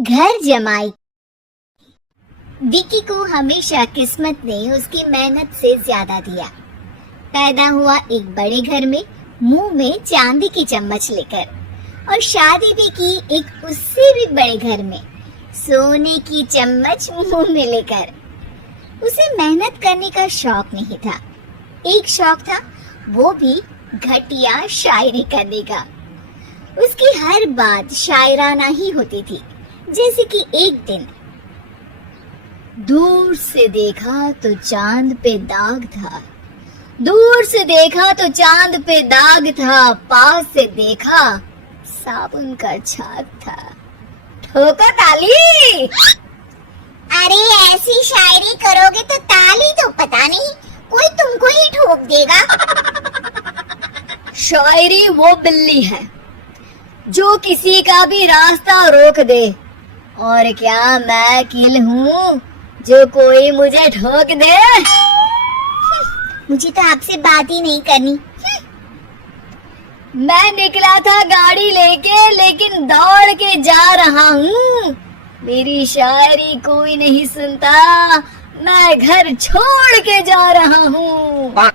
घर जमाई। विकी को हमेशा किस्मत ने उसकी मेहनत से ज्यादा दिया। पैदा हुआ एक बड़े घर में, मुंह में चांदी की चम्मच लेकर, और शादी भी की एक उससे भी बड़े घर में, सोने की चम्मच मुंह में लेकर। उसे मेहनत करने का शौक नहीं था। एक शौक था, वो भी घटिया शायरी करने का। उसकी हर बात शायराना ही होती थी। जैसे कि एक दिन, दूर से देखा तो चांद पे दाग था, दूर से देखा तो चांद पे दाग था, पास से देखा साबुन का छाग था। ठोको ताली। अरे ऐसी शायरी करोगे तो ताली तो पता नहीं, कोई तुमको ही ठोक देगा। शायरी वो बिल्ली है जो किसी का भी रास्ता रोक दे, और क्या मैं किल हूँ जो कोई मुझे ठोक दे। मुझे तो आपसे बात ही नहीं करनी। मैं निकला था गाड़ी लेके, लेकिन दौड़ के जा रहा हूँ। मेरी शायरी कोई नहीं सुनता, मैं घर छोड़ के जा रहा हूँ।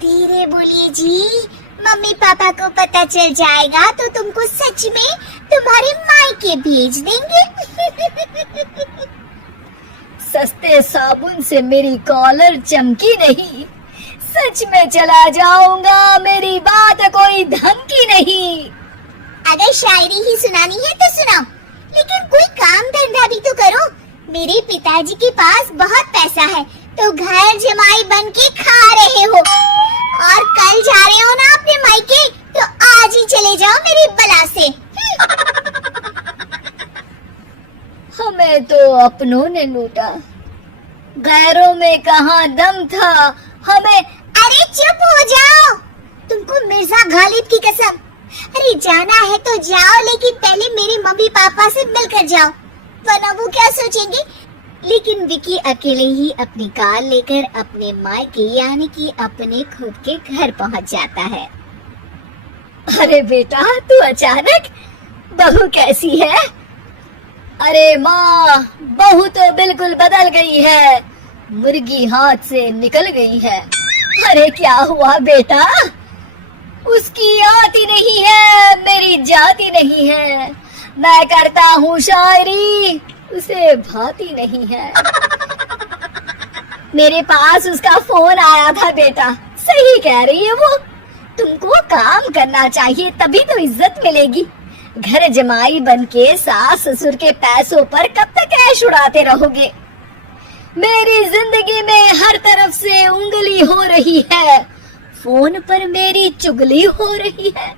धीरे बोलिए जी, मम्मी पापा को पता चल जाएगा तो तुमको सच में तुम्हारे मायके भेज देंगे। सस्ते साबुन से मेरी कॉलर चमकी नहीं, सच में चला जाऊंगा, मेरी बात कोई धमकी नहीं। अगर शायरी ही सुनानी है तो सुनाओ, लेकिन कोई काम धंधा भी तो करो। मेरे पिताजी के पास बहुत पैसा है, तो घर जमाई बन के खा रहे हो, और कल जा रहे हो ना अपने मायके, तो आज ही चले जाओ मेरी बला से। हमें तो अपनों ने लूटा, गैरों में कहाँ दम था हमें। अरे चुप हो जाओ, तुमको मिर्जा गालिब की कसम। अरे जाना है तो जाओ, लेकिन पहले मेरे मम्मी पापा से मिलकर जाओ, वरना वो क्या सोचेंगे। लेकिन विकी अकेले ही अपनी कार लेकर अपने मायके यानी कि अपने खुद के घर पहुंच जाता है। अरे बेटा, तू अचानक, बहू कैसी है? अरे माँ, बहू तो बिल्कुल बदल गई है, मुर्गी हाथ से निकल गई है। अरे क्या हुआ बेटा? उसकी आती नहीं है, मेरी जाती नहीं है। मैं करता हूँ शायरी, उसे भाती नहीं है। मेरे पास उसका फोन आया था बेटा, सही कह रही है वो। तुमको काम करना चाहिए, तभी तो इज्जत मिलेगी। घर जमाई बनके सास ससुर के पैसों पर कब तक ऐश उड़ाते रहोगे? मेरी जिंदगी में हर तरफ से उंगली हो रही है, फोन पर मेरी चुगली हो रही है।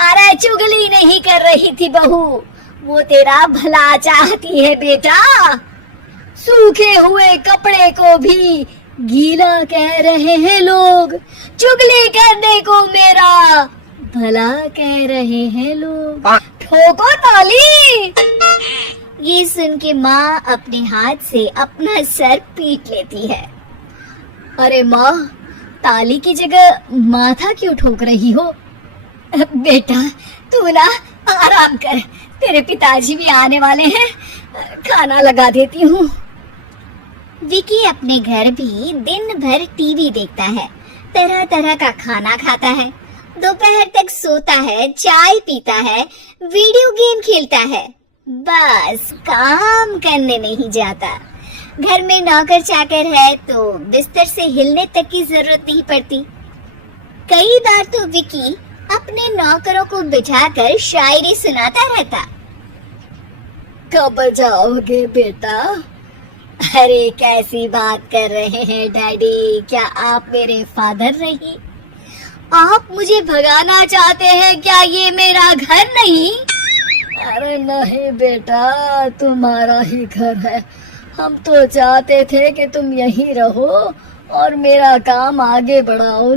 अरे चुगली नहीं कर रही थी बहू, वो तेरा भला चाहती है बेटा। सूखे हुए कपड़े को भी गीला कह रहे हैं लोग, चुगली करने को मेरा भला कह रहे हैं लोग। ठोको ताली। ये सुन के माँ अपने हाथ से अपना सर पीट लेती है। अरे माँ, ताली की जगह माथा क्यों ठोक रही हो? बेटा तू ना आराम कर, तेरे पिताजी भी आने वाले हैं, खाना लगा देती हूँ। विकी अपने घर भी दिन भर टीवी देखता है, तरह तरह का खाना खाता है, दोपहर तक सोता है, चाय पीता है, वीडियो गेम खेलता है, बस काम करने नहीं जाता। घर में नौकर चाकर है तो बिस्तर से हिलने तक की जरूरत नहीं पड़ती। कई बार तो विकी अपने नौकरों को बिठाकर शायरी सुनाता रहता। कब जाओगे बेटा? अरे कैसी बात कर रहे हैं डैडी, क्या आप मेरे फादर नहीं? आप मुझे भगाना चाहते हैं क्या? ये मेरा घर नहीं। अरे नहीं बेटा, तुम्हारा ही घर है। हम तो चाहते थे कि तुम यहीं रहो और मेरा काम आगे बढ़ाओ,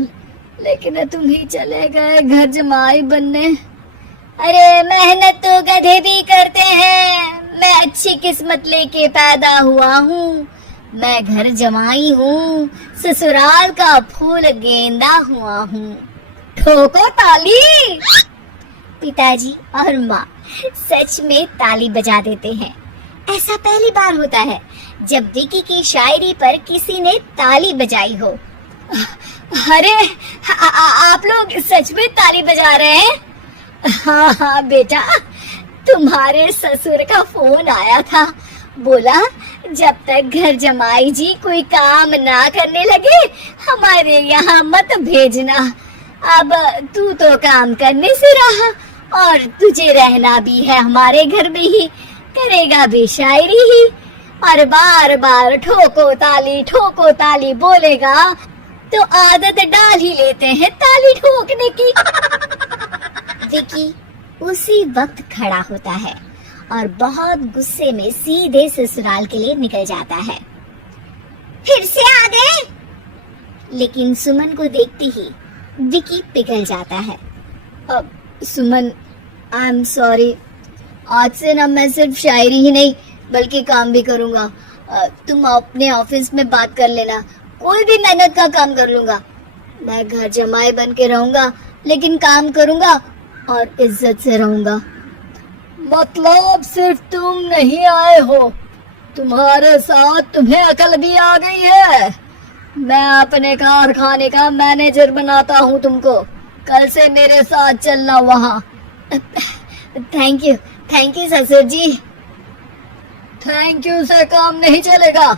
लेकिन तुम ही चले गए घर जमाई बनने। अरे मेहनत तो गधे भी करते हैं, मैं अच्छी किस्मत लेके पैदा हुआ हूँ, मैं घर जमाई हूँ, ससुराल का फूल गेंदा हुआ हूँ। ठोको ताली। पिताजी और माँ सच में ताली बजा देते हैं। ऐसा पहली बार होता है जब विकी की शायरी पर किसी ने ताली बजाई हो। अरे आप लोग सच में ताली बजा रहे हैं? हाँ हाँ बेटा, तुम्हारे ससुर का फोन आया था, बोला जब तक घर जमाई जी कोई काम ना करने लगे हमारे यहाँ मत भेजना। अब तू तो काम करने से रहा और तुझे रहना भी है हमारे घर में ही, करेगा भी शायरी ही और बार बार ठोको ताली बोलेगा तो आदत डाल ही लेते हैं ताली ठोकने की। विकी उसी वक्त खड़ा होता है और बहुत गुस्से में सीधे ससुराल के लिए निकल जाता है। फिर से आ गए? लेकिन सुमन को देखते ही विकी पिघल जाता है। अब सुमन, आई एम सॉरी, आज से ना मैं सिर्फ शायरी ही नहीं बल्कि काम भी करूंगा। तुम अपने ऑफिस में बात कर लेना, कोई भी मेहनत का काम कर लूंगा। मैं घर जमाई बन के रहूंगा लेकिन काम करूंगा और इज्जत से रहूंगा। मतलब सिर्फ तुम नहीं आए हो, तुम्हारे साथ तुम्हें अकल भी आ गई है। मैं अपने कारखाने का मैनेजर बनाता हूँ तुमको, कल से मेरे साथ चलना वहाँ। थैंक यू ससुर जी। थैंक यू से काम नहीं चलेगा,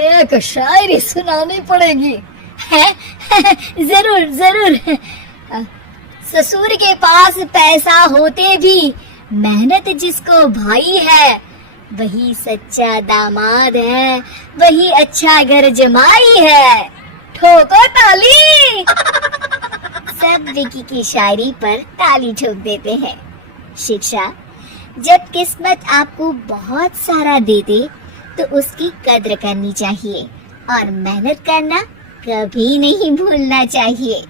एक शायरी सुनानी पड़ेगी। जरूर। ससुर के पास पैसा होते भी मेहनत जिसको भाई है वही सच्चा दामाद है, वही अच्छा घर जमाई है। ठोको ताली। सब विकी की शायरी पर ताली ठोक देते हैं। शिक्षा, जब किस्मत आपको बहुत सारा दे दे तो उसकी कद्र करनी चाहिए और मेहनत करना कभी नहीं भूलना चाहिए।